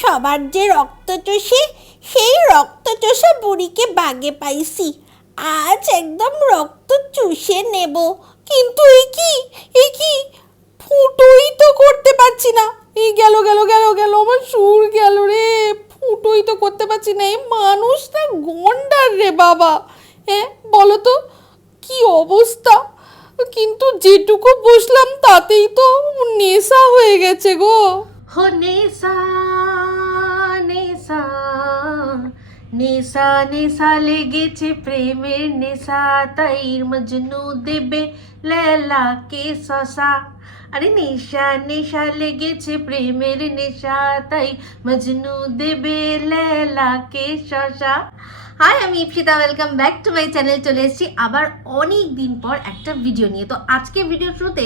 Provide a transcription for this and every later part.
সবার যে রক্ত চষে সেই রক্ত চষা বুড়িকে বাগে পাইছি। আজ একদম রক্ত চুষে নেব। কিন্তু এ কি ফুটোই তো করতে পারছি না। এই গেল গেল গেল গেল আমার সুর গেল রে। ফুটোই তো করতে পারছি না। এই মানুষটা গন্ডার রে বাবা। হ্যাঁ বলো তো কি অবস্থা। কিন্তু যেটুকু বসলাম তাতেই তো নেশা হয়ে গেছে গো। हो नेसा नेसा নেশা নেশা লেগেছে প্রেমের নেশা তাই মজনু দেবে লেলাকে শশা। আরে নেশা নেশা লেগেছে প্রেমের নেশা তাই মজনু দেবে লেলাকে শশা। হাই, আমি Ipsita, welcome back to my channel. চলে এসেছি আবার অনেক দিন পর একটা ভিডিও নিয়ে। তো আজকে ভিডিওর শুরুতে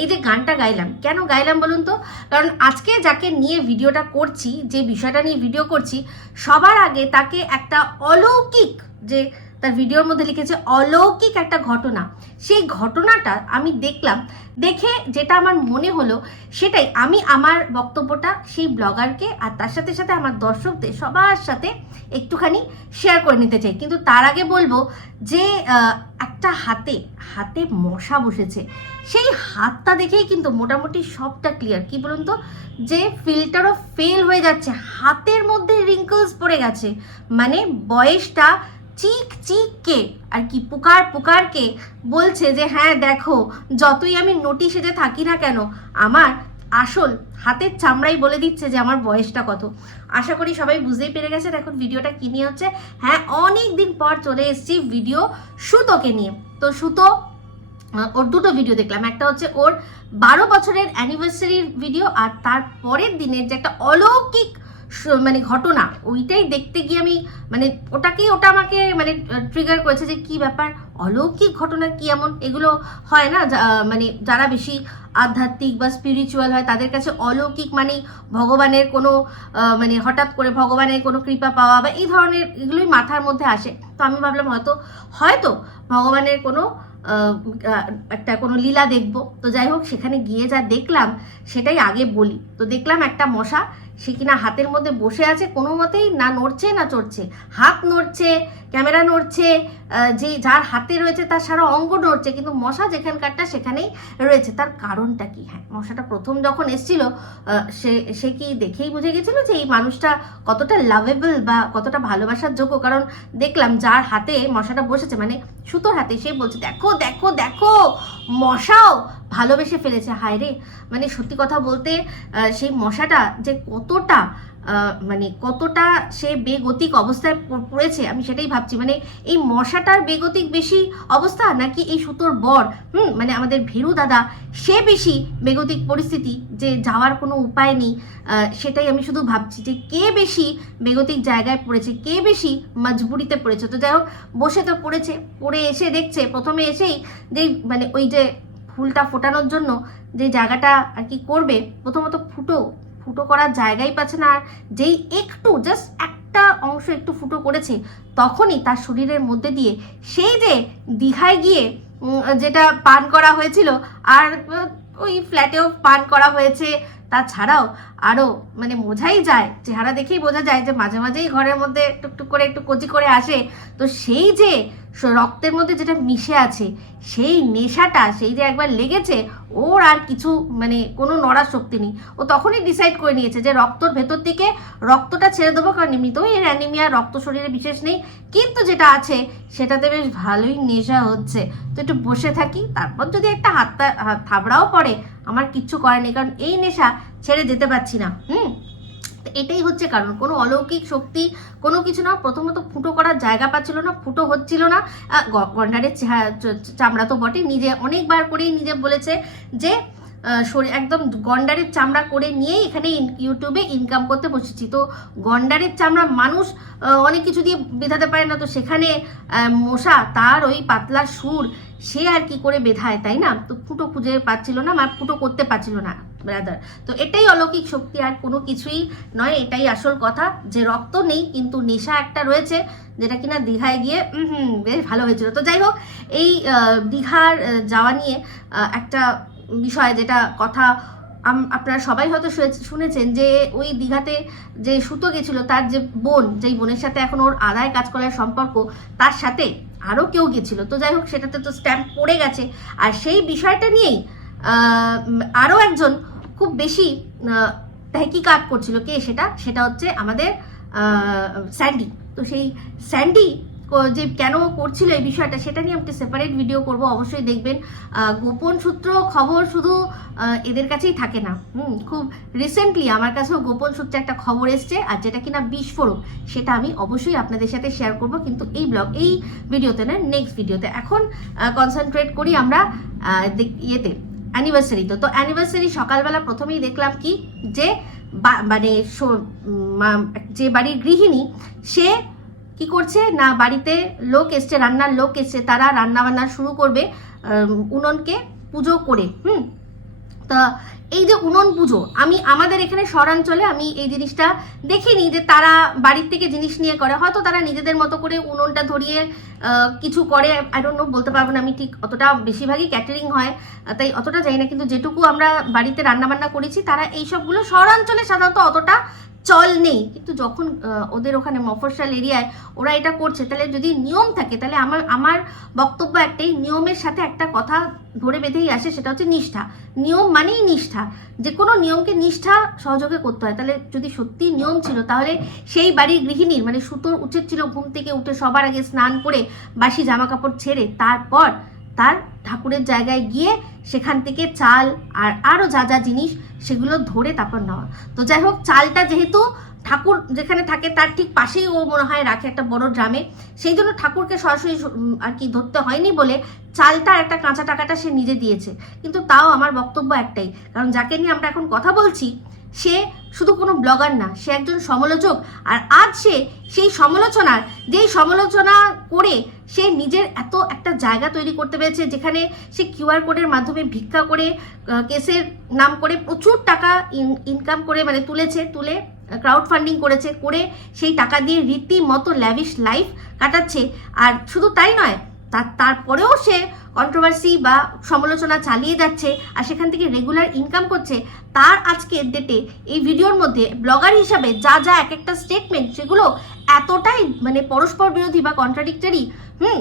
এই যে গানটা গাইলাম, কেন গাইলাম বলুন তো? কারণ আজকে যাকে নিয়ে ভিডিওটা করছি, যে বিষয়টা নিয়ে ভিডিও করছি, সবার আগে তাকে একটা অলৌকিক, যে তার ভিডিওর মধ্যে লিখেছে অলৌকিক একটা ঘটনা, সেই ঘটনাটা আমি দেখলাম। দেখে যেটা আমার মনে হলো সেটাই আমি আমার বক্তব্যটা সেই ব্লগারকে আর তার সাথে সাথে আমার দর্শকদের সবার সাথে একটুখানি শেয়ার করে নিতে চাই। কিন্তু তার আগে বলবো যে একটা হাতে হাতে মশা বসেছে, সেই হাতটা দেখেই কিন্তু মোটামুটি সবটা ক্লিয়ার। কি বলুন তো, যে ফিল্টারও ফেল হয়ে যাচ্ছে, হাতের মধ্যে রিঙ্কলস পড়ে গেছে, মানে বয়সটা চিক চিককে আর কি পুকার পুকারকে বলছে যে হ্যাঁ দেখো, যতই আমি নটি সেজে থাকি না কেন, আমার আসল হাতের চামড়াই বলে দিচ্ছে যে আমার বয়সটা কত। আশা করি সবাই বুঝতেই পেরে গেছেন এখন ভিডিওটা কি নিয়ে হচ্ছে। হ্যাঁ, অনেক দিন পর চলে এসেছি ভিডিও সুতোকে নিয়ে। তো সুতো, ওর দুটো ভিডিও দেখলাম, একটা হচ্ছে ওর 12 বছরের অ্যানিভার্সারির ভিডিও, আর তার পরের দিনের যে একটা অলৌকিক মানে ঘটনা, ওইটাই দেখতে গিয়ে আমি মানে ওটা আমাকে মানে ট্রিগার করেছে যে কি ব্যাপার, অলৌকিক ঘটনা কি এমন? এগুলো হয় না, মানে যারা বেশি আধ্যাত্মিক বা স্পিরিচুয়াল হয় তাদের কাছে অলৌকিক মানে ভগবানের কোনো মানে হঠাৎ করে ভগবানের কোনো কৃপা পাওয়া বা এই ধরনের এগুলোই মাথার মধ্যে আসে। তো আমি ভাবলাম হয়তো ভগবানের কোনো একটা কোনো লীলা দেখবো। তো যাই হোক, সেখানে গিয়ে যা দেখলাম সেটাই আগে বলি। তো দেখলাম একটা মশা, সে কিনা হাতের মধ্যে বসে আছে, কোনো মতেই না নড়ছে না চড়ছে। হাত নড়ছে, ক্যামেরা নড়ছে, যে যার হাতে রয়েছে তার সারা অঙ্গ নড়ছে, কিন্তু মশা যেখানকারটা সেখানেই রয়েছে। তার কারণটা কি? হ্যাঁ, মশাটা প্রথম যখন এসেছিল সে কি দেখেই বুঝে গেছিল যে এই মানুষটা কতটা লাভেবল বা কতটা ভালোবাসার যোগ্য। কারণ দেখলাম যার হাতে মশাটা বসেছে, মানে সুতোর হাতে, সে বলছে দেখো দেখো দেখো, মশাও ভালোবেসে ফেলেছে। হায় রে, মানে সত্যি কথা বলতে সেই মশাটা যে কতটা মানে কতটা সে বেগতিক অবস্থায় পড়েছে, আমি সেটাই ভাবছি। মানে এই মশাটার বেগতিক বেশি অবস্থা নাকি এই সুতোর বর, মানে আমাদের ভীরু দাদা, সে বেশি বেগতিক পরিস্থিতি, যে যাওয়ার কোনো উপায় নেই। সেটাই আমি শুধু ভাবছি যে কে বেশি বেগতিক জায়গায় পড়েছে, কে বেশি মজবুরিতে পড়েছে। তো যাই হোক, বসে তো পড়েছে, পড়ে এসে দেখছে প্রথমে এসেই যে মানে ওই যে ফুলটা ফোটানোর জন্য যে জায়গাটা আর কি করবে, প্রথমত ফুটো করার জায়গাই পাচ্ছে না। আর যেই একটু জাস্ট একটা অংশ একটু ফুটো করেছে, তখনই তার শরীরের মধ্যে দিয়ে সেই যে দীঘায় গিয়ে যেটা পান করা হয়েছিল, আর ওই ফ্ল্যাটেও পান করা হয়েছে, তাছাড়াও আরও মানে বোঝাই যায়, চেহারা দেখেই বোঝা যায় যে মাঝে মাঝেই ঘরের মধ্যে টুকটুক করে একটু কচি করে আসে। তো সেই যে রক্তের মধ্যে যেটা মিশে আছে, সেই নেশাটা, সেই যে একবার লেগেছে, ওর আর কিছু মানে কোনো নড়ার শক্তি নেই। ও তখনই ডিসাইড করে নিয়েছে যে রক্তর ভেতর থেকে রক্তটা ছেড়ে দেবো, কারণ এমনিতেও এর অ্যানিমিয়া, রক্ত শরীরে বিশেষ নেই, কিন্তু যেটা আছে সেটাতে বেশ ভালোই নেশা হচ্ছে। তো একটু বসে থাকি, তারপর যদি একটা হাতটা থাবড়াও পড়ে আমার কিচ্ছু করে নেই, কারণ এই নেশা ছেড়ে যেতে পারছি না। এটাই হচ্ছে কারণ, কোনো অলৌকিক শক্তি কোনো কিছু না। প্রথমত ফুটো করার জায়গা পাচ্ছিল না, ফুটো হচ্ছিল না। গন্ডারের চামড়া তো বটে, নিজে অনেকবার করেই নিজে বলেছে যে শরীর একদম গন্ডারের চামড়া করে নিয়েই এখানে ইউটিউবে ইনকাম করতে বসেছি। তো গন্ডারের চামড়া মানুষ অনেক কিছু দিয়ে বেঁধাতে পারে না, তো সেখানে মশা তার ওই পাতলা সুর সে আর কি করে বেঁধায়, তাই না? তো ফুটো খুঁজে পাচ্ছিল না, মানে ফুটো করতে পারছিল না ব্রাদার। তো এটাই অলৌকিক শক্তি, আর কোনো কিছুই নয়। এটাই আসল কথা, যে রক্ত নেই কিন্তু নেশা একটা রয়েছে, যেটা কিনা দীঘায় গিয়ে বেশ ভালো হয়েছিল। তো যাই হোক, এই দীঘার যাওয়া নিয়ে একটা বিষয়, যেটা কথা আপনারা সবাই হয়তো শুনেছেন যে ওই দীঘাতে যে সুতো গেছিল, তার যে বোন, যেই বোনের সাথে এখন ওর আদায় কাজ করার সম্পর্ক, তার সাথে আরও কেউ গেছিল। তো যাই হোক, সেটাতে তো স্ট্যাম্প পড়ে গেছে। আর সেই বিষয়টা নিয়েই আরও একজন খুব বেশি তহকিকাত করছিল। কে সেটা হচ্ছে আমাদের স্যান্ডি। তো সেই স্যান্ডি যে কেন করছিল এই বিষয়টা, সেটা নিয়ে আমি সেপারেট ভিডিও করব, অবশ্যই দেখবেন। গোপন সূত্র খবর শুধু এদের কাছেই থাকে না। খুব রিসেন্টলি আমার কাছেও গোপন সূত্রে একটা খবর এসছে, আর যেটা কিনা বিস্ফোরক, সেটা আমি অবশ্যই আপনাদের সাথে শেয়ার করব, কিন্তু এই ভিডিওতে না, নেক্সট ভিডিওতে। এখন কনসেন্ট্রেট করি আমরা ইয়েতে, অ্যানিভার্সারি। তো অ্যানিভার্সারি সকালবেলা প্রথমেই দেখলাম কি, যে মানে যে বাড়ির গৃহিণী, সে কি করছে না, বাড়িতে লোক এসছে, রান্নার লোক এসছে, তারা রান্না বান্না শুরু করবে উনুনকে পুজো করে। তা এই যে উনুন পুজো, আমাদের এখানে শহরাঞ্চলে আমি এই জিনিসটা দেখিনি যে তারা বাড়ির থেকে জিনিস নিয়ে করে। হয়তো তারা নিজেদের মতো করে উনুনটা ধরিয়ে কিছু করে, আই ডোন্ট নো, বলতে পারবো না আমি ঠিক। অতটা বেশিরভাগই ক্যাটারিং হয়, তাই অতটা জানি না। কিন্তু যেটুকু আমরা বাড়িতে রান্নাবান্না করেছি, তারা এইসবগুলো শহরাঞ্চলে সাধারণত অতটা চল নেই। কিন্তু যখন ওদের ওখানে মফস্বল এরিয়ায় ওরা এটা করছে, তাহলে যদি নিয়ম থাকে, তাহলে আমার বক্তব্য একটাই, নিয়মের সাথে একটা কথা ধরে বেঁধেই আসে, সেটা হচ্ছে নিষ্ঠা। নিয়ম মানেই নিষ্ঠা। যে কোনো নিয়মকে নিষ্ঠা সহযোগে করতে হয়। তাহলে যদি সত্যি নিয়ম ছিল, তাহলে সেই বাড়ির গৃহিণীর মানে সুতোর উচিত ছিল ঘুম থেকে উঠে সবার আগে স্নান করে বাসি জামা কাপড় ছেড়ে তারপর তার ঠাকুরের জায়গায় গিয়ে সেখান থেকে চাল আর আরও যা যা জিনিস সেগুলো ধরে তারপর নেওয়া। তো যাই হোক, চালটা যেহেতু ঠাকুর যেখানে থাকে তার ঠিক পাশেই ও মনে হয় রাখে একটা বড় ড্রামে, সেই জন্য ঠাকুরকে সরাসরি আর কি ধরতে হয়নি বলে চালটা একটা কাঁচা টাকাটা সে নিজে দিয়েছে। কিন্তু তাও আমার বক্তব্য একটাই, কারণ যাকে নিয়ে আমরা এখন কথা বলছি, সে শুধু কোনো ব্লগার না, সে একজন সমালোচক। আর আজ সে সেই সমালোচনার, যেই সমালোচনা করে সে নিজের এত একটা জায়গা তৈরি করতে পেরেছে, যেখানে সে কিউআর কোডের মাধ্যমে ভিক্ষা করে, কেসের নাম করে প্রচুর টাকা ইনকাম করে, মানে তুলে ক্রাউড ফান্ডিং করেছে, করে সেই টাকা দিয়ে রীতিমতো ল্যাভিশ লাইফ কাটাচ্ছে। আর শুধু তাই নয়, তারপরেও সে কন্ট্রোভার্সি বা সমালোচনা চালিয়ে যাচ্ছে, আর সেখান থেকে রেগুলার ইনকাম করছে। তার আজকের ডেটে এই ভিডিওর মধ্যে ব্লগার হিসাবে যা যা এক একটা স্টেটমেন্ট, সেগুলো এতটাই মানে পরস্পর বিরোধী বা কন্ট্রাডিক্টরি,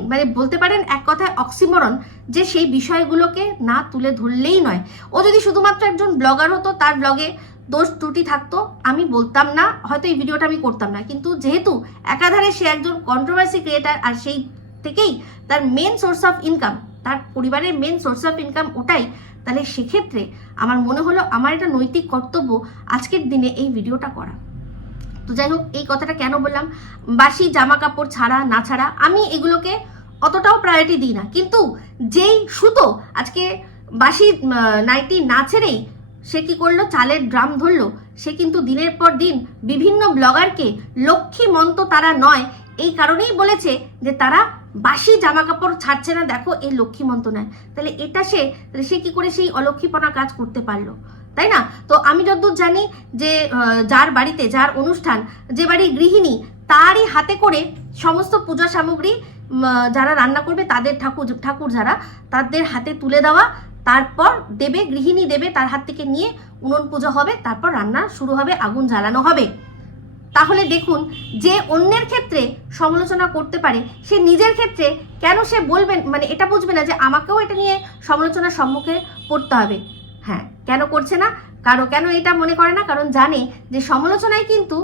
মানে বলতে পারেন এক কথায় অক্সিমরন, যে সেই বিষয়গুলোকে না তুলে ধরলেই নয়। ও যদি শুধুমাত্র একজন ব্লগার হতো, তার ব্লগে দোষ ত্রুটি থাকতো, আমি বলতাম না, হয়তো এই ভিডিওটা আমি করতাম না। কিন্তু যেহেতু একাধারে সে একজন কন্ট্রোভার্সি ক্রিয়েটার, আর সেই থেকেই তার মেন সোর্স অফ ইনকাম, তার পরিবারের মেন সোর্স অফ ইনকাম ওটাই, তাহলে সেক্ষেত্রে আমার মনে হলো আমার এটা নৈতিক কর্তব্য আজকের দিনে এই ভিডিওটা করা। তো যাই হোক, এই কথাটা কেন বললাম, বাসি জামা কাপড় ছাড়া না ছাড়া আমি এগুলোকে অতটাও প্রায়োরিটি দিই না। কিন্তু যেই সুতো আজকে বাসি নাইটি না ছেড়েই সে কি করলো, চালের ড্রাম ধরলো, সে কিন্তু দিনের পর দিন বিভিন্ন ব্লগারকে লক্ষ্মী মন্ত তারা নয়, এই কারণেই বলেছে যে তারা বাসি জামা কাপড় ছাড়ছে না, দেখো এই লক্ষ্মী মন্ত নয়। তাহলে সে কি করে সেই অলক্ষ্মীপনা কাজ করতে পারলো, তাই না? তো আমি যতদূর জানি যে যার বাড়িতে, যার অনুষ্ঠান, যে বাড়ির গৃহিণী, তারই হাতে করে সমস্ত পূজা সামগ্রী যারা রান্না করবে, তাদের ঠাকুর যারা, তাদের হাতে তুলে দেওয়া, তারপর দেবে, গৃহিণী দেবে, তার হাত থেকে নিয়ে উনুন পুজো হবে, তারপর রান্না শুরু হবে, আগুন জ্বালানো হবে। তাহলে দেখুন, যে অন্যের ক্ষেত্রে সমালোচনা করতে পারে, সে নিজের ক্ষেত্রে কেন সে বলবেন, মানে এটা বুঝবে না যে আমাকেও এটা নিয়ে সমালোচনার সম্মুখে পড়তে হবে। হ্যাঁ, কেন করছে না? কেন এটা মনে করে না? কারণ জানে যে সমালোচনায় কিন্তু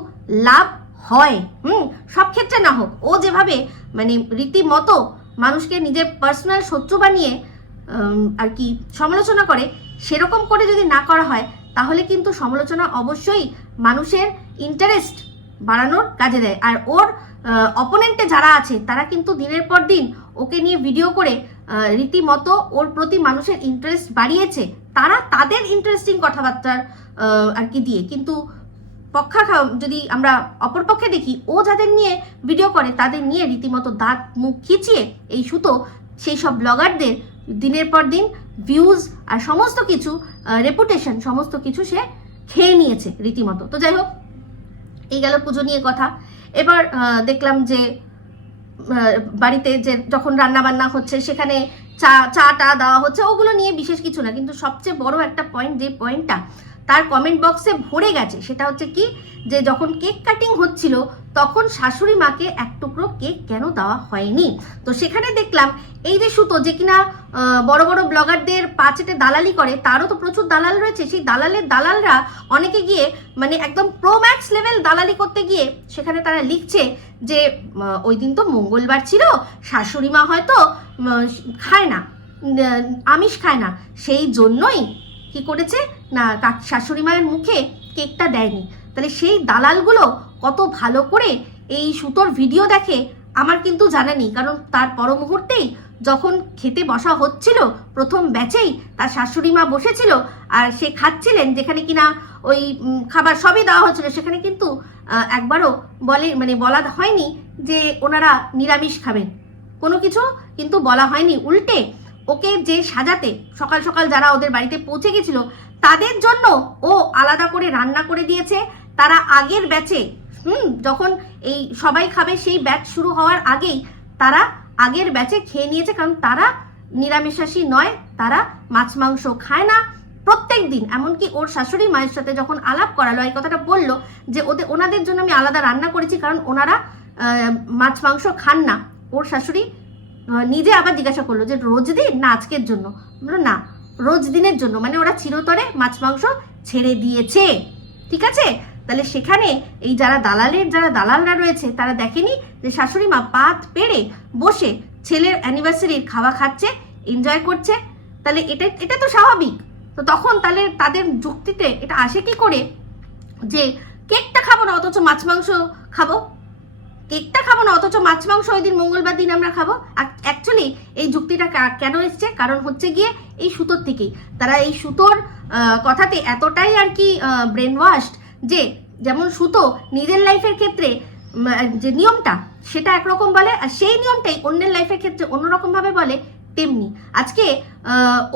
লাভ হয়। সব ক্ষেত্রে না হোক, ও যেভাবে মানে রীতিমতো মানুষকে নিজের পার্সোনাল শত্রু বানিয়ে আর কি সমালোচনা করে, সেরকম করে যদি না করা হয়, তাহলে কিন্তু সমালোচনা অবশ্যই মানুষের ইন্টারেস্ট বাড়ানোর কাজে দেয়। আর ওর অপোনেন্টে যারা আছে, তারা কিন্তু দিনের পর দিন ওকে নিয়ে ভিডিও করে রীতিমতো ওর প্রতি মানুষের ইন্টারেস্ট বাড়িয়েছে, তারা তাদের ইন্টারেস্টিং কথাবার্তার আর কি দিয়ে। কিন্তু যদি আমরা অপরপক্ষে দেখি, ও যাদের নিয়ে ভিডিও করে, তাদের নিয়ে রীতিমতো দাঁত মুখ খিচিয়ে এই সুতো সেই সব ব্লগারদের দিনের পর দিন ভিউজ আর সমস্ত কিছু, রেপুটেশন, সমস্ত কিছু সে খেয়ে নিয়েছে রীতিমতো। তো যাই হোক, এই গেল পুজো নিয়ে কথা। এবার দেখলাম যে বাড়িতে যে যখন রান্না বান্না হচ্ছে, সেখানে চা টা দেওয়া হচ্ছে, ওগুলো নিয়ে বিশেষ কিছু না। কিন্তু সবচেয়ে বড় একটা পয়েন্ট, যে পয়েন্টটা তার কমেন্ট বক্সে ভরে গেছে। সেটা হচ্ছে কি, যে যখন কেক কাটিং হচ্ছিল তখন শাশুড়ি মাকে এক টুকরো কেক কেন দেওয়া হয়নি। তো সেখানে দেখলাম এই যে সুতো, যে কিনা বড় বড় ব্লগারদের পাচেটে দালালি করে, তারও তো প্রচুর দালাল রয়েছে। সেই দালালরা অনেকে গিয়ে মানে একদম প্রো ম্যাক্স লেভেল দালালি করতে গিয়ে সেখানে তারা লিখছে যে ওই দিন তো মঙ্গলবার ছিল, শাশুড়ি মা হয়তো খায় না, আমিষ খায় না, সেই জন্যই কি করেছে না শাশুড়ি মায়ের মুখে কেকটা দেয়নি। তাহলে সেই দালালগুলো কত ভালো করে এই সুতোর ভিডিও দেখে আমার কিন্তু জানা নেই, কারণ তার পর মুহূর্তেই যখন খেতে বসা হচ্ছিল প্রথম ব্যাচেই তার শাশুড়ি মা বসেছিল আর সে খাচ্ছিলেন, যেখানে কিনা ওই খাবার সবই দেওয়া হচ্ছিল, সেখানে কিন্তু একবারও বলা হয়নি যে ওনারা নিরামিষ খাবেন, কোনো কিছু কিন্তু বলা হয়নি। উল্টে ওকে যে সাজাতে সকাল সকাল যারা ওদের বাড়িতে পৌঁছে গেছিল তাদের জন্য ও আলাদা করে রান্না করে দিয়েছে। তারা আগের ব্যাচে যখন এই সবাই খাবে সেই ব্যাচ শুরু হওয়ার আগেই তারা আগের ব্যাচে খেয়ে নিয়েছে, কারণ তারা নিরামিষাশী নয়, তারা মাছ মাংস খায় না প্রত্যেক দিন। এমনকি ওর শাশুড়ি মায়ের সাথে যখন আলাপ করালো এই কথাটা বললো যে ওনাদের জন্য আমি আলাদা রান্না করেছি, কারণ ওনারা মাছ মাংস খান না। ওর শাশুড়ি নিজে আবার জিজ্ঞাসা করলো যে রোজ দিন না আজকের জন্য, বললো না রোজ দিনের জন্য, মানে ওরা চিরতরে মাছ মাংস ছেড়ে দিয়েছে। ঠিক আছে, তাহলে সেখানে এই যারা দালালরা রয়েছে তারা দেখেনি যে শাশুড়ি মা পাত পেড়ে বসে ছেলের অ্যানিভার্সারির খাওয়া খাচ্ছে, এনজয় করছে। তাহলে এটা তো স্বাভাবিক। তো তখন তাহলে তাদের যুক্তিতে এটা আসে কি করে যে কেকটা খাবো না অথচ মাছ মাংস খাবো, কেকটা খাবো না অথচ মাছ মাংস ওই দিন মঙ্গলবার দিন আমরা খাবো। অ্যাকচুয়ালি এই যুক্তিটা কেন এসছে, কারণ হচ্ছে গিয়ে এই সুতোর থেকেই। তারা এই সুতোর কথাতে এতটাই আর কি ব্রেন ওয়াশড যে যেমন সুতো নিজের লাইফের ক্ষেত্রে যে নিয়মটা সেটা একরকম বলে, আর সেই নিয়মটাই অন্যের লাইফের ক্ষেত্রে অন্যরকম ভাবে বলে। তেমনি আজকে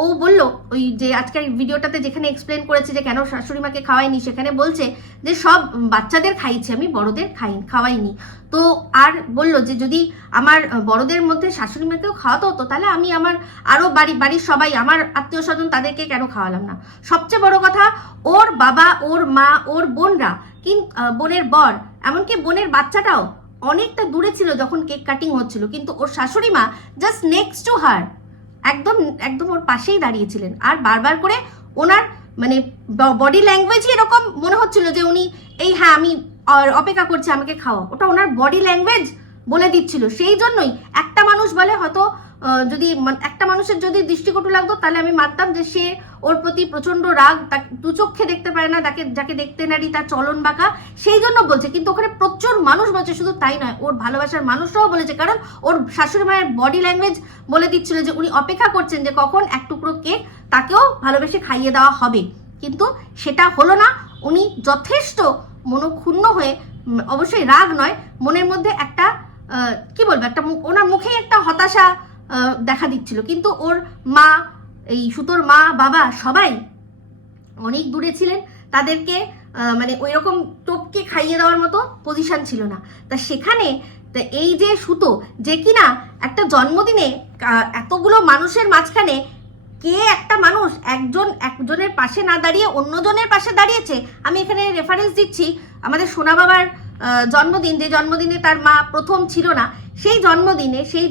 ও বলল ওই যে আজকের ভিডিওটাতে যেখানে এক্সপ্লেন করেছে যে কেন শাশুড়ি মাকে খাওয়াইনি, সেখানে বলছে যে সব বাচ্চাদের খাইছি আমি, বড়দের খাওয়াইনি। তো আর বলল যে যদি আমার বড়দের মধ্যে শাশুড়ি মাকেও খাওয়াতো হতো তাহলে আমি আমার আরও বাড়ির সবাই আমার আত্মীয় স্বজন তাদেরকে কেন খাওয়ালাম না। সবচেয়ে বড় কথা, ওর বাবা, ওর মা, ওর বোনরা, বোনের বর, এমনকি বোনের বাচ্চাটাও অনেকটা দূরে ছিল যখন কেক কাটিং হচ্ছিল, কিন্তু ওর শাশুড়ি মা জাস্ট নেক্সট টু হার, একদম ওর পাশেই দাঁড়িয়েছিলেন। আর বারবার করে ওনার মানে বডি ল্যাঙ্গুয়েজই এরকম মনে হচ্ছিল যে উনি হ্যাঁ আমি অপেক্ষা করছি আমাকে খাওয়া, ওটা ওনার বডি ল্যাঙ্গুয়েজ বলে দিচ্ছিল। সেই জন্যই একটা মানুষ বলে হয়তো যদি একটা মানুষের যদি দৃষ্টিকটু লাগতো তাহলে আমি মানতাম যে সে ওর প্রতি প্রচন্ড রাগ, তাকে দু চোখে দেখতে পারে না, যাকে দেখতে নারী তার চলন বাঁকা, সেই জন্য বলছে। কিন্তু ওখানে প্রচুর মানুষ বলছে, শুধু তাই নয় ওর ভালোবাসার মানুষরাও বলেছে, কারণ ওর শাশুড়ি মায়ের বডি ল্যাঙ্গুয়েজ বলে দিচ্ছিল যে উনি অপেক্ষা করছেন যে কখন এক টুকরো কেক তাকেও ভালোবেসে খাইয়ে দেওয়া হবে। কিন্তু সেটা হলো না। উনি যথেষ্ট মনক্ষুণ্ণ হয়ে, অবশ্যই রাগ নয়, মনের মধ্যে একটা কি বলবো, একটা ওনার মুখেই একটা হতাশা দেখা দিচ্ছিল। কিন্তু ওর মা, এই সুতোর মা বাবা সবাই অনেক দূরে ছিলেন, তাদেরকে মানে ওই রকম টোপকে খাইয়ে দেওয়ার মতো পজিশন ছিল না। তা সেখানে এই যে সুতো, যে কিনা একটা জন্মদিনে এতগুলো মানুষের মাঝখানে কে একটা মানুষ একজনের পাশে না দাঁড়িয়ে অন্যজনের পাশে দাঁড়িয়েছে। আমি এখানে রেফারেন্স দিচ্ছি আমাদের সোনা বাবার জন্মদিন, যে জন্মদিনে তার মা প্রথম ছিল না, সেই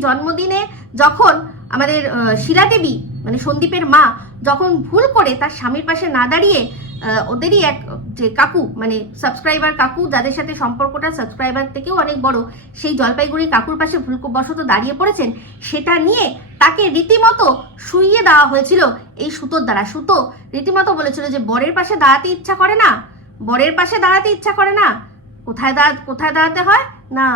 জন্মদিনে যখন আমাদের শিলা দেবী মানে সন্দীপের মা যখন ভুল করে তার স্বামীর পাশে না দাঁড়িয়ে ওদেরই এক যে কাকু, মানে সাবস্ক্রাইবার কাকু, যাদের সাথে সম্পর্কটা সাবস্ক্রাইবার থেকেও অনেক বড়, সেই জলপাইগুড়ি কাকুর পাশে ভুলবশত দাঁড়িয়ে পড়েছেন, সেটা নিয়ে তাকে রীতিমতো শুইয়ে দেওয়া হয়েছিল এই সুতোর দ্বারা। সুতো রীতিমতো বলেছিল যে বরের পাশে দাঁড়াতে ইচ্ছা করে না, কোথায় দাঁড়াতে হয় না,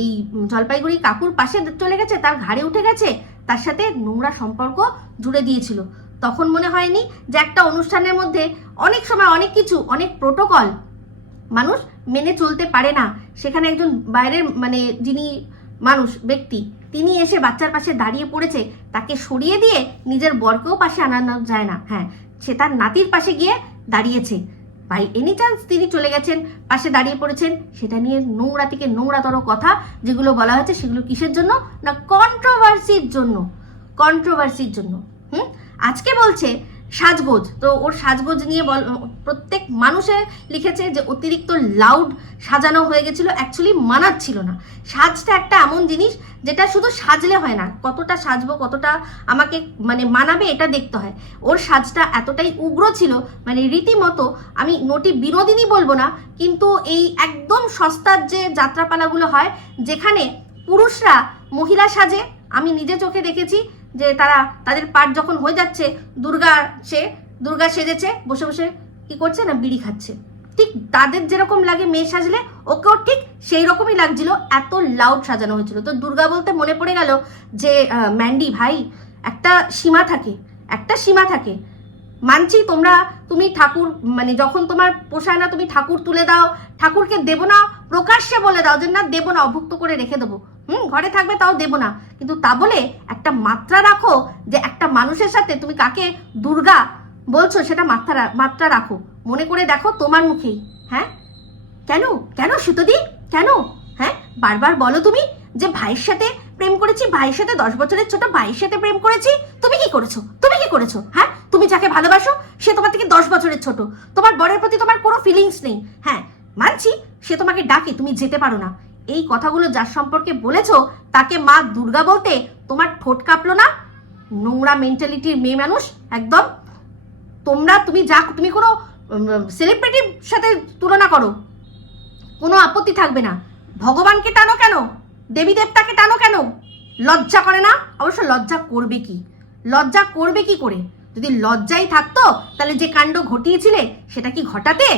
এই জলপাইগুড়ি কাকুর পাশে চলে গেছে, তার ঘাড়ে উঠে গেছে, তার সাথে নোংরা সম্পর্ক জুড়ে দিয়েছিল। তখন মনে হয়নি যে একটা অনুষ্ঠানের মধ্যে অনেক সময় অনেক কিছু, অনেক প্রোটোকল মানুষ মেনে চলতে পারে না, সেখানে একজন বাইরের মানে যিনি ব্যক্তি তিনি এসে বাচ্চার পাশে দাঁড়িয়ে পড়েছে, তাকে সরিয়ে দিয়ে নিজের বরকেও পাশে আনানো যায় না। হ্যাঁ, সে তার নাতির পাশে গিয়ে দাঁড়িয়েছে, বাই এনি চান্স তিনি চলে গেছেন, পাশে দাঁড়িয়ে পড়েছেন, সেটা নিয়ে নোংরা থেকে নোংরাতর কথা যেগুলো বলা হয়েছে, সেগুলো কিসের জন্য না কন্ট্রোভার্সির জন্য। আজকে বলছে সাজগোজ, তো ওর সাজগোজ নিয়ে প্রত্যেক মানুষের লিখেছে যে অতিরিক্ত লাউড সাজানো হয়ে গেছিলো, অ্যাকচুয়ালি মানাচ্ছিল না। সাজটা একটা এমন জিনিস যেটা শুধু সাজলে হয় না, কতটা সাজবো, কতটা আমাকে মানে মানাবে এটা দেখতে হয়। ওর সাজটা এতটাই উগ্র ছিল, মানে রীতিমতো, আমি নটি বিনোদিনী বলবো না, কিন্তু এই একদম সস্তার যে যাত্রাপালাগুলো হয় যেখানে পুরুষরা মহিলা সাজে, আমি নিজে চোখে দেখেছি যে তাদের পাঠ যখন হয়ে যাচ্ছে, দুর্গা সেজেছে, বসে বসে কি করছে না, বিড়ি খাচ্ছে। ঠিক তাদের যেরকম লাগে মেয়ে সাজলে, ওকেও ঠিক সেই রকমই লাগছিল, এত লাউড সাজানো হয়েছিল। তো দুর্গা বলতে মনে পড়ে গেল যে ম্যান্ডি ভাই, একটা সীমা থাকে। মানছি তুমি ঠাকুর, মানে যখন তোমার পোষায় না তুমি ঠাকুর তুলে দাও, ঠাকুরকে দেবো না প্রকাশ্যে বলে দাও যে না দেবো না, অভুক্ত করে রেখে দেবো, ঘরে থাকবে তাও দেবো না, কিন্তু তা বলে একটা মাত্রা রাখো যে একটা মানুষের সাথে তুমি কাকে দুর্গা বলছো সেটা মাত্রা রাখো, মনে করে দেখো তোমার মুখেই। হ্যাঁ কেন সুতোদি, কেন? হ্যাঁ বারবার বলো তুমি যে ভাইয়ের সাথে প্রেম করেছি, ভাইয়ের সাথে 10 বছরের ছোট ভাইয়ের সাথে প্রেম করেছি। তুমি কি করেছো? হ্যাঁ, তুমি যাকে ভালোবাসো সে তোমার থেকে 10 বছরের ছোট, তোমার বরের প্রতি তোমার কোনো ফিলিংস নেই। হ্যাঁ মানছি সে তোমাকে ডাকে, তুমি যেতে পারো না। এই কথাগুলো যার সম্পর্কে বলেছো তাকে মা দুর্গা বলতে তোমার ঠোঁট কাঁপলো না? নোংরা মেন্টালিটির মেয়ে মানুষ একদম। তুমি কোনো সেলিব্রিটির সাথে তুলনা করো, কোনো আপত্তি থাকবে না। ভগবানকে টানো কেন, দেবী দেবতাকে টানো কেন? লজ্জা করে না? অবশ্য লজ্জা করবে কি করে? যদি লজ্জাই থাকতো তাহলে যে কাণ্ড ঘটিয়েছিলে সেটা কি ঘটাতে?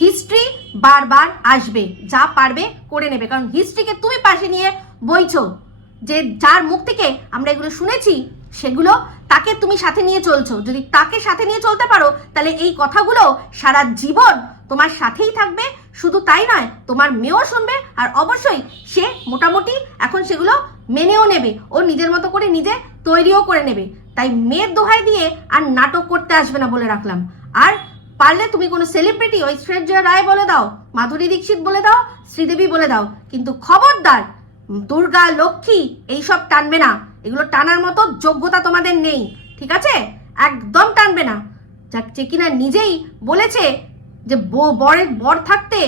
হিস্ট্রি বারবার আসবে, যা পারবে করে নেবে, কারণ হিস্ট্রিকে তুমি পাশে নিয়ে বইছো, যে যার মুখ থেকে আমরা এগুলো শুনেছি সেগুলো তাকে তুমি সাথে নিয়ে চলছো। যদি তাকে সাথে নিয়ে চলতে পারো তাহলে এই কথাগুলো সারা জীবন তোমার সাথেই থাকবে। শুধু তাই নয়, তোমার মেয়েও শুনবে, আর অবশ্যই সে মোটামুটি এখন সেগুলো মেনেও নেবে, ও নিজের মতো করে নিজে তৈরিও করে নেবে। তাই মেয়ের দোহাই দিয়ে আর নাটক করতে আসবে না বলে রাখলাম। আর পারলে তুমি কোনো সেলিব্রিটি, ঐশ্বর্যা রায় বলে দাও, মাধুরী দীক্ষিত বলে দাও, শ্রীদেবী বলে দাও, কিন্তু খবরদার দুর্গা, লক্ষ্মী এইসব টানবে না। এগুলো টানার মতো যোগ্যতা তোমাদের নেই, ঠিক আছে? একদম টানবে না। যে কিনা নিজেই বলেছে যে বর থাকতে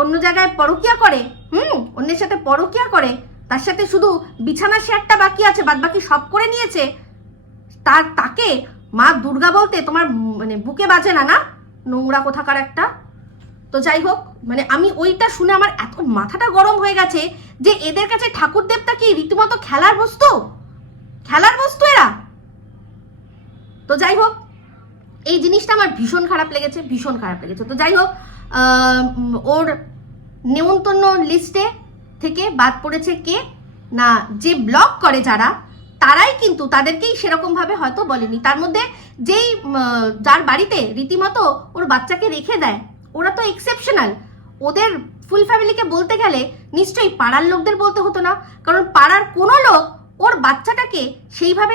অন্য জায়গায় পরকিয়া করে, অন্যের সাথে পরকিয়া করে, তার সাথে শুধু বিছানা শেয়ারটা বাকি আছে, বাদ বাকি সব করে নিয়েছে, তাকে মা দুর্গা বলতে তোমার মানে বুকে বাজে না? নোংরা কোথাকার একটা। তো যাই হোক, মানে আমি ওইটা শুনে আমার এত মাথাটা গরম হয়ে গেছে যে এদের কাছে ঠাকুর দেবতা কি রীতিমতো খেলার বস্তু এরা। তো যাই হোক, এই জিনিসটা আমার ভীষণ খারাপ লেগেছে। তো যাই হোক, ওর নেমন্তন্ন লিস্টে থেকে বাদ পড়েছে কে না, যে ব্লগ করে যারা, তারাই কিন্তু তাদেরকেই সেরকম ভাবে হয়তো বলেনি। তার মধ্যে যার বাড়িতে রীতিমতো ওর বাচ্চাকে রেখে দেয়, ওরা তো এক্সেপশনাল। ওদের ফুল ফ্যামিলিকে বলতে গেলে নিশ্চয়ই পাড়ার লোকদের বলতে হতো না, কারণ পাড়ার কোনো লোক ওর বাচ্চাটাকে সেইভাবে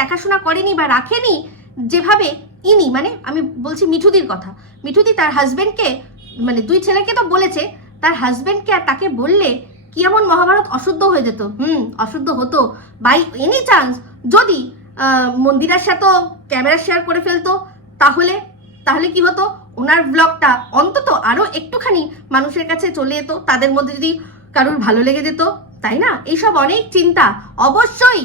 দেখাশোনা করেনি বা রাখেনি যেভাবে ইনি, মানে আমি বলছি মিঠুদির কথা। মিঠুদি তার হাজবেন্ডকে, মানে 2 ছেলেকে তো বলেছে, তার হাজবেন্ডকে আর তাকে বললে কি এমন মহাভারত অশুদ্ধ হয়ে যেত? অশুদ্ধ হতো। বাই এনি চান্স যদি মন্দিরার সাথে ক্যামেরা শেয়ার করে ফেলতো, তাহলে কি হতো? ওনার ব্লগটা অন্তত আরো একটুখানি মানুষের কাছে চলে যেত, তাদের মধ্যে যদি কারোর ভালো লেগে যেত, তাই না? এইসব অনেক চিন্তা অবশ্যই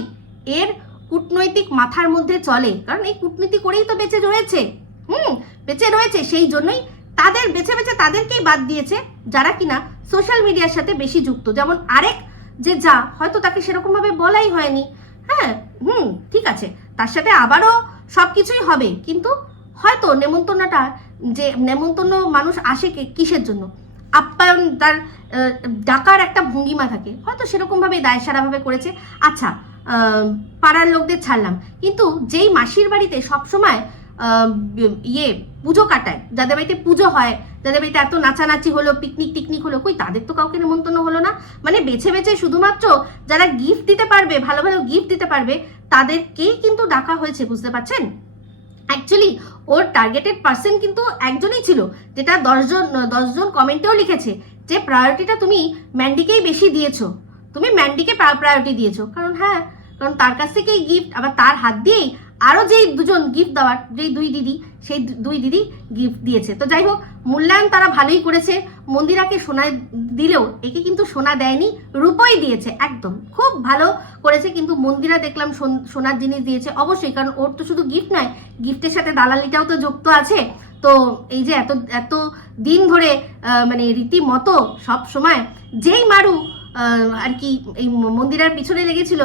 এর কূটনৈতিক মাথার মধ্যে চলে, কারণ এই কূটনীতি করেই তো বেঁচে রয়েছে। সেই জন্যই তাদের বেছে তাদেরকেই বাদ দিয়েছে যারা কিনা সোশ্যাল মিডিয়ার সাথে বেশি যুক্ত। যেমন আরেক যে হয়তো তাকে সেরকম ভাবে বলাই হয়নি, হ্যাঁ ঠিক আছে, তার সাথে আবারও সবকিছুই হবে, কিন্তু হয়তো নেমন্তন্ন মানুষ আসে কিসের জন্য? আপ্যায়ন, তার ডাকার একটা ভঙ্গিমা থাকে, হয়তো সেরকম ভাবে দায়সারাভাবে করেছে। আচ্ছা, পাড়ার লোকদের ছাড়লাম, কিন্তু যেই মাসির বাড়িতে সবসময় পুজো কাটায়, যাদের বাড়িতে পুজো হয়, যাদের বাড়িতে এত নাচানাচি হলো, পিকনিক হলো, কই তাদের তো কাউকে নেমন্তন্ন হলো না। মানে বেছে শুধুমাত্র যারা গিফট দিতে পারবে, ভালো গিফট দিতে পারবে, তাদেরকেই কিন্তু ডাকা হয়েছে, বুঝতে পারছেন? অ্যাকচুয়ালি ওর টার্গেটেড পার্সন কিন্তু একজনই ছিল, যেটা 10 জন কমেন্টেও লিখেছে যে প্রায়োরিটিটা তুমি ম্যান্ডিকেই বেশি দিয়েছো, তুমি ম্যান্ডিকে প্রায়োরিটি দিয়েছো। কারণ তার কাছ থেকেই গিফট, আবার তার হাত দিয়েই আরও যেই দুজন গিফট দেওয়ার, যেই দুই দিদি, সেই দুই দিদি গিফট দিয়েছে। তো যাই হোক, মূল্যায়ন তারা ভালোই করেছে। মন্দিরাকে সোনা দিলেও একে কিন্তু সোনা দেয়নি, রূপোই দিয়েছে, একদম খুব ভালো করেছে। কিন্তু মন্দিরা দেখলাম সোনার জিনিস দিয়েছে অবশ্যই, কারণ ওর তো শুধু গিফট নয়, গিফটের সাথে দালালিটাও তো যুক্ত আছে। তো এই যে এত দিন ধরে মানে রীতিমতো সব সময় যেই মারু আর কি এই মন্দিরার পিছনে লেগেছিল,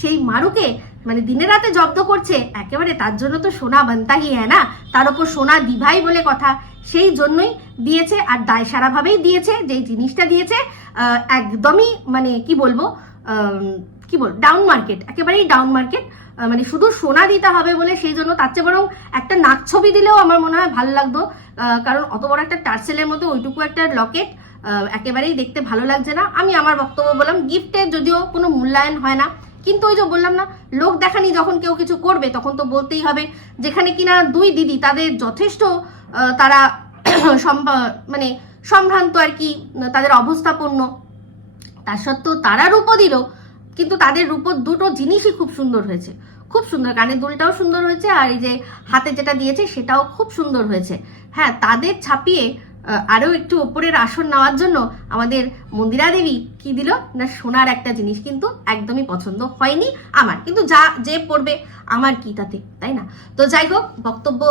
সেই মারুকে মানে দিনে রাতে জব্দ করছে একেবারে। তার জন্য তো সোনা বানতা হি হ্যাঁ না, তার উপর সোনা দিভাই বলে কথা, সেই জন্যই দিয়েছে। আর দায় সারাভাবেই দিয়েছে, যেই জিনিসটা দিয়েছে একদমই মানে কি বলবো ডাউন মার্কেট, একেবারেই ডাউন মার্কেট। মানে শুধু সোনা দিতে হবে বলে সেই জন্য, তার চেয়ে বরং একটা নাক ছবি দিলেও আমার মনে হয় ভালো লাগতো। কারণ অত বড় একটা টার্সেলের মধ্যে ওইটুকু একটা লকেট একেবারেই দেখতে ভালো লাগছে না। আমি আমার বক্তব্য বললাম, গিফটের যদিও কোনো মূল্যায়ন হয় না, কিন্তু ওই যে বললাম না, লোক দেখানি যখন কেউ কিছু করবে তখন তো বলতেই হবে। যেখানে কিনা দুই দিদি তাদের যথেষ্ট তারা মানে সম্ভ্রান্ত আর কি, তাদের অবস্থাপন্ন, তার সত্ত্বেও তারা রূপো দিল, কিন্তু তাদের রূপোর দুটো জিনিসই খুব সুন্দর হয়েছে, খুব সুন্দর। কানের দুলটাও সুন্দর হয়েছে, আর এই যে হাতে যেটা দিয়েছে সেটাও খুব সুন্দর হয়েছে। হ্যাঁ, তাদের ছাপিয়ে আরও একটু ওপরের আসন নেওয়ার জন্য আমাদের মন্দিরা দেবী কি দিল না, সোনার একটা জিনিস, কিন্তু একদমই পছন্দ হয়নি আমার। কিন্তু যে পড়বে আমার কি তাতে, তাই না? তো যাই হোক, বক্তব্য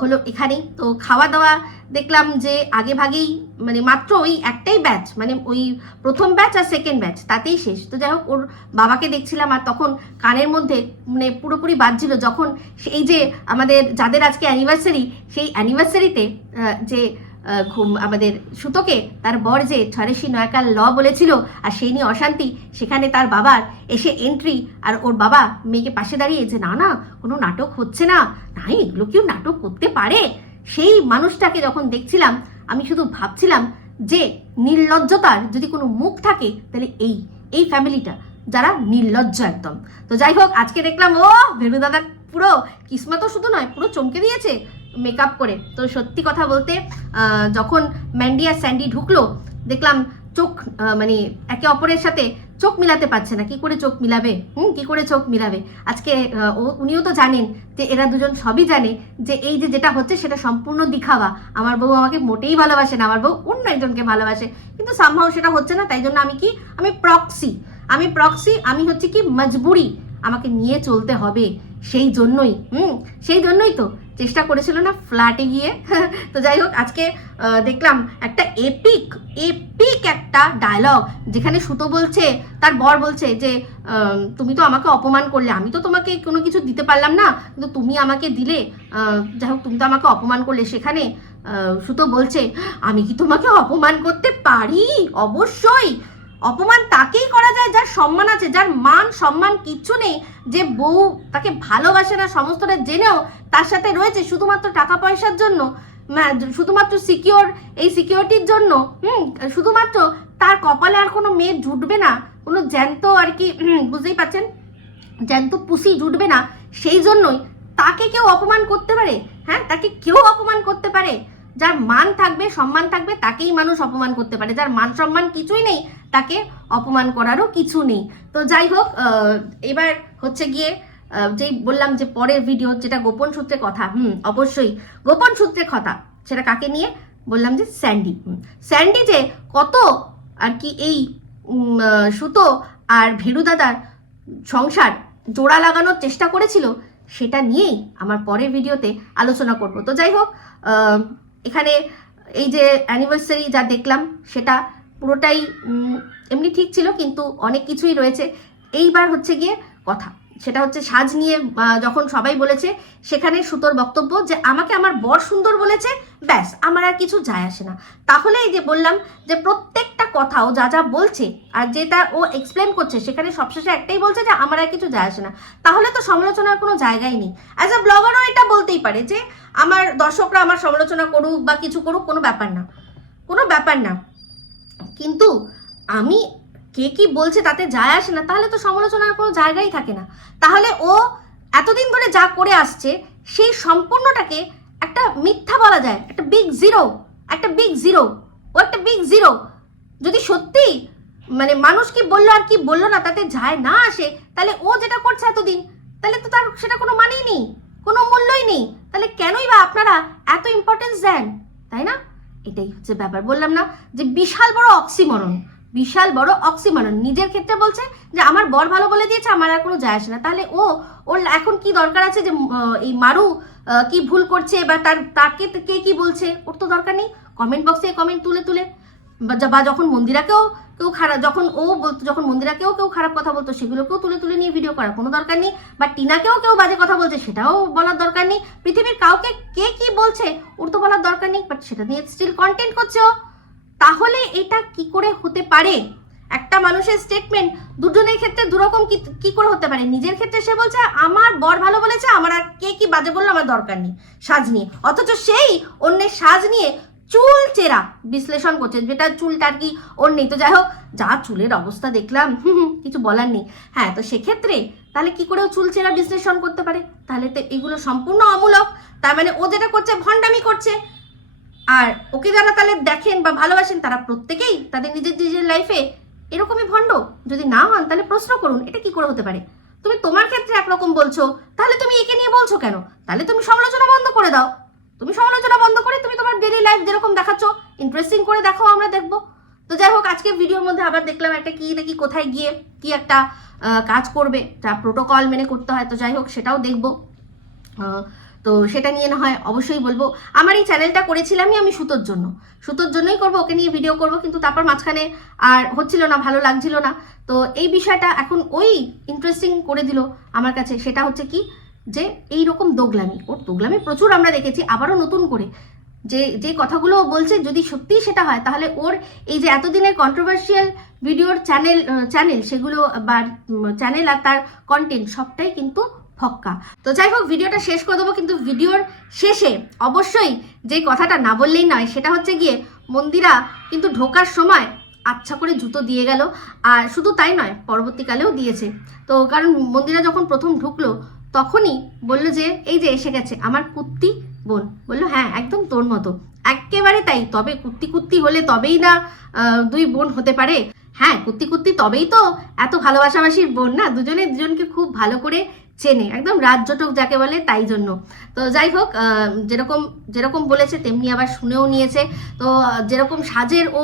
হলো এখানেই। তো খাওয়া দাওয়া দেখলাম যে আগে ভাগেই মানে মাত্র ওই একটাই ব্যাচ, মানে ওই প্রথম ব্যাচ আর সেকেন্ড ব্যাচ, তাতেই শেষ। তো যাই হোক, ওর বাবাকে দেখছিলাম, আর তখন কানের মধ্যে মানে পুরোপুরি বাজছিল যখন এই যে আমাদের যাদের আজকে অ্যানিভার্সারি, সেই অ্যানিভার্সারিতে যে আমাদের সুতোকে তার বর যে ছড়েশি নয়াকার ল বলেছিল, আর সেই নিয়ে অশান্তি, সেখানে তার বাবার এসে এন্ট্রি, আর ওর বাবা মেয়েকে পাশে দাঁড়িয়ে যে না না কোনো নাটক হচ্ছে না, না এগুলো কেউ নাটক করতে পারে। সেই মানুষটাকে যখন দেখছিলাম, আমি শুধু ভাবছিলাম যে নির্লজ্জতার যদি কোনো মুখ থাকে তাহলে এই ফ্যামিলিটা, যারা নির্লজ্জ একদম। তো যাই হোক, আজকে দেখলাম ও ভেনু দাদা পুরো কিসমতও শুধু নয়, পুরো চমকে দিয়েছে মেকআপ করে। তো সত্যি কথা বলতে, যখন ম্যান্ডি আর স্যান্ডি ঢুকলো, দেখলাম চোখ মানে একে অপরের সাথে চোখ মিলাতে পারছে না। কি করে চোখ মিলাবে, কি করে চোখ মিলাবে? আজকে উনিও তো জানেন যে এরা দুজন সবই জানে যে এই যে যেটা হচ্ছে সেটা সম্পূর্ণ দিখাওয়া। আমার বউ আমাকে মোটেই ভালোবাসে না, আমার বউ অন্য একজনকে ভালোবাসে, কিন্তু সামহাও সেটা হচ্ছে না। তাই জন্য আমি প্রক্সি, আমি হচ্ছে কি মজবুরি, আমাকে নিয়ে চলতে হবে। সেই জন্যই তো চেষ্টা করেছিল না ফ্ল্যাটে গিয়ে। তো যাই হোক, আজকে দেখলাম একটা এপিক একটা ডায়লগ, যেখানে সুতো বলছে, তার বর বলছে যে তুমি তো আমাকে অপমান করলে, আমি তো তোমাকে কোনো কিছু দিতে পারলাম না, কিন্তু তুমি আমাকে দিলে, যাই হোক তুমি তো আমাকে অপমান করলে। সেখানে সুতো বলছে আমি কি তোমাকে অপমান করতে পারি? অবশ্যই অপমান তাকেই করা যায় যার সম্মান আছে, যার মান সম্মান কিচ্ছু নেই, যে বউ তাকে ভালোবাসে না সমস্তটা জেনেও তার সাথে রয়েছে শুধুমাত্র টাকা পয়সার জন্য, শুধুমাত্র সিকিউরিটির জন্য, শুধুমাত্র তার কপালে আর কোনো মেয়ে জুটবে না, কোনো জ্যান্ত আর কি বুঝতেই পারছেন, জ্যান্ত পুষি জুটবে না, সেই জন্যই তাকে কেউ অপমান করতে পারে। হ্যাঁ, তাকে কেউ অপমান করতে পারে। যার মান থাকবে, সম্মান থাকবে, তাকেই মানুষ অপমান করতে পারে। যার মান সম্মান কিছুই নেই, তাকে অপমান করারও কিছু নেই। তো যাই হোক, এবার হচ্ছে গিয়ে যেই বললাম যে পরের ভিডিও যেটা গোপন সূত্রে কথা, অবশ্যই গোপন সূত্রে কথা, সেটা কাকে নিয়ে বললাম যে স্যান্ডি যে কত আর কি এই সুতো আর ভেরু দাদার সংসার জোড়া লাগানোর চেষ্টা করেছিল, সেটা নিয়েই আমার পরের ভিডিওতে আলোচনা করব। তো যাই হোক, এখানে এই যে অ্যানিভার্সারি যা দেখলাম সেটা পুরোটাই এমনি ঠিক ছিল, কিন্তু অনেক কিছুই রয়েছে। এইবার হচ্ছে গিয়ে কথা, সেটা হচ্ছে সাজ নিয়ে যখন সবাই বলেছে, সেখানে সুতোর বক্তব্য যে আমাকে আমার বর সুন্দর বলেছে, ব্যাস আমার আর কিছু যায় আসে না। তাহলে এই যে বললাম যে প্রত্যেকটা কথা ও যা বলছে আর যেটা ও এক্সপ্লেন করছে, সেখানে সবশেষে একটাই বলছে যে আমার আর কিছু যায় আসে না, তাহলে তো সমালোচনার কোনো জায়গাই নেই। অ্যাজ আ ব্লগারও এটা বলতেই পারে যে আমার দর্শকরা আমার সমালোচনা করুক বা কিছু করুক, কোনো ব্যাপার না, কিন্তু আমি কে কি বলছে তাতে যায় আসে না, তাহলে তো সমালোচনার কোনো জায়গাই থাকে না। তাহলে ও এতদিন ধরে যা করে আসছে সেই সম্পূর্ণটাকে একটা মিথ্যা বলা যায়, একটা বিগ জিরো। যদি সত্যি মানে মানুষ কি বললো আর কি বললো না তাতে যায় না আসে, তাহলে ও যেটা করছে এতদিন, তাহলে তো তার সেটা কোনো মানেই নেই, কোনো মূল্যই নেই। তাহলে কেনই বা আপনারা এত ইম্পর্টেন্স দেন, তাই না? এটাই হচ্ছে ব্যাপার। বললাম না যে বিশাল বড় অক্সিমরন, বিশাল বড় অক্সিমরন। নিজের ক্ষেত্রে বলছে যে আমার বর ভালো বলে দিয়েছে, আমার আর কোনো যায় আসে না। তাহলে ওর এখন কি দরকার আছে যে এই মারু কি ভুল করছে বা তাকে কে কি বলছে, ওর তো দরকার নেই। কমেন্ট বক্সে কমেন্ট তুলে বা যখন মন্দিরাকেও কেউ খারাপ, যখন ও বলতো, যখন মন্দিরাকেও কেউ খারাপ কথা বলতো সেগুলোকেও তুলে নিয়ে ভিডিও করার কোনো দরকার নেই। বা টিনাকেও কেউ বাজে কথা বলছে সেটাও বলার দরকার নেই। পৃথিবীর কাউকে কে কি বলছে ওর তো বলার দরকার নেই, বাট সেটা নিয়ে স্টিল কন্টেন্ট করছে ও। তাহলে এটা কি করে হতে পারে? একটা মানুষের স্টেটমেন্ট দুজনের ক্ষেত্রে দুরকম কি করে হতে পারে? নিজের ক্ষেত্রে সে বলছে আমার বর ভালো বলেছে, আমার আর কে কি বাজে বললো আমার দরকার নেই সাজ নিয়ে, অথচ সেই অন্যের সাজ নিয়ে চুল চেরা বিশ্লেষণ করছে, যেটা চুলটা আর কি ওর নেই। তো যাই হোক, যা চুলের অবস্থা দেখলাম, কিছু বলার নেই। হ্যাঁ, তো সেক্ষেত্রে তাহলে কি করে ও চুল চেরা বিশ্লেষণ করতে পারে? তাহলে তো এগুলো সম্পূর্ণ অমূলক। তার মানে ও যেটা করছে ভণ্ডামি করছে। আর ওকে যারা তাহলে দেখেন বা ভালোবাসেন তারা প্রত্যেকেই তাদের নিজের লাইফে এরকমই ভণ্ড। যদি না হন তাহলে প্রশ্ন করুন এটা কি করে হতে পারে? তুমি তোমার ক্ষেত্রে একরকম বলছো, তাহলে তুমি একে নিয়ে বলছো কেন? তাহলে তুমি সমালোচনা বন্ধ করে দাও। তুমি সমালোচনা বন্ধ করে তুমি তোমার ডেইলি লাইফ যেরকম দেখাচ্ছ ইন্টারেস্টিং করে দেখাও, আমরা দেখবো। তো যাই হোক, আজকে ভিডিওর মধ্যে আবার দেখলাম একটা কি নাকি কোথায় গিয়ে কি একটা কাজ করবে, যা প্রোটোকল মেনে করতে হয়। তো যাই হোক, সেটাও দেখবো। তো সেটা নিয়ে না হয় অবশ্যই বলবো। আমার এই চ্যানেলটা করেছিলামই আমি সুতোর জন্যই করবো, ওকে নিয়ে ভিডিও করবো, কিন্তু তারপর মাঝখানে আর হচ্ছিল না, ভালো লাগছিল না। তো এই বিষয়টা এখন ওই ইন্টারেস্টিং করে দিল আমার কাছে। সেটা হচ্ছে কি, যে এইরকম দোগলামি, ওর দোগলামি প্রচুর আমরা দেখেছি। আবারও নতুন করে যে কথাগুলো বলছে, যদি সত্যিই সেটা হয় তাহলে ওর এই যে এতদিনের কন্ট্রোভার্সিয়াল ভিডিওর চ্যানেল সেগুলো বা চ্যানেল আর তার কন্টেন্ট সবটাই কিন্তু ফক্কা। তো যাই হোক, ভিডিওটা শেষ করে দেবো, কিন্তু ভিডিওর শেষে অবশ্যই যে কথাটা না বললেই নয়, সেটা হচ্ছে গিয়ে মন্দিরা কিন্তু ঢোকার সময় আচ্ছা করে জুতো দিয়ে গেল। আর শুধু তাই নয়, পরবর্তীকালেও দিয়েছে। তো কারণ মন্দিরা যখন প্রথম ঢুকলো তখনই বললো যে এই যে এসে গেছে আমার কুত্তি বোন। বললো হ্যাঁ, একদম তোর মতো, একেবারে তাই। তবে কুত্তি হলে তবেই না দুই বোন হতে পারে। হ্যাঁ, কুত্তি তবেই তো এত ভালোবাসাবাসির বোন না, দুজনকে খুব ভালো করে চেনে, একদম রাজ্যটক যাকে বলে, তাই জন্য। তো যাই হোক, যেরকম বলেছে তেমনি আবার শুনেও নিয়েছে। তো যেরকম সাজের ও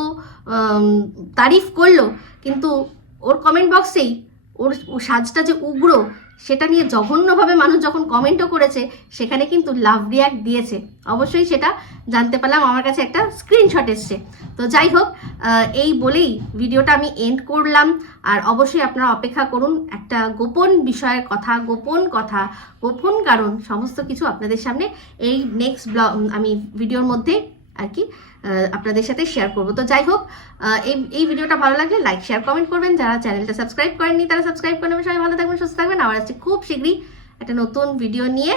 তারিফ করলো, কিন্তু ওর কমেন্ট বক্সেই ওর সাজটা যে উগ্র সেটা নিয়ে জঘন্যভাবে মানুষ যখন কমেন্টও করেছে, সেখানে কিন্তু লাভ রিয়াক্ট দিয়েছে। অবশ্যই সেটা জানতে পারলাম, আমার কাছে একটা স্ক্রিনশট এসছে। তো যাই হোক, এই বলেই ভিডিওটা আমি এন্ড করলাম। আর অবশ্যই আপনারা অপেক্ষা করুন, একটা গোপন বিষয়ের কথা, গোপন কারণ সমস্ত কিছু আপনাদের সামনে এই নেক্সট আমি ভিডিওর মধ্যে আর কি আপনাদের সাথে শেয়ার করবো। তো যাই হোক, এই ভিডিওটা ভালো লাগলে লাইক শেয়ার কমেন্ট করবেন। যারা চ্যানেলটা সাবস্ক্রাইব করেননি তারা সাবস্ক্রাইব করে নেবেন। সবাই ভালো থাকবেন, সুস্থ থাকবেন। আবার আসছি খুব শীঘ্রই একটা নতুন ভিডিও নিয়ে।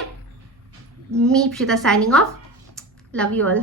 Me Ipsita signing off. Love you all.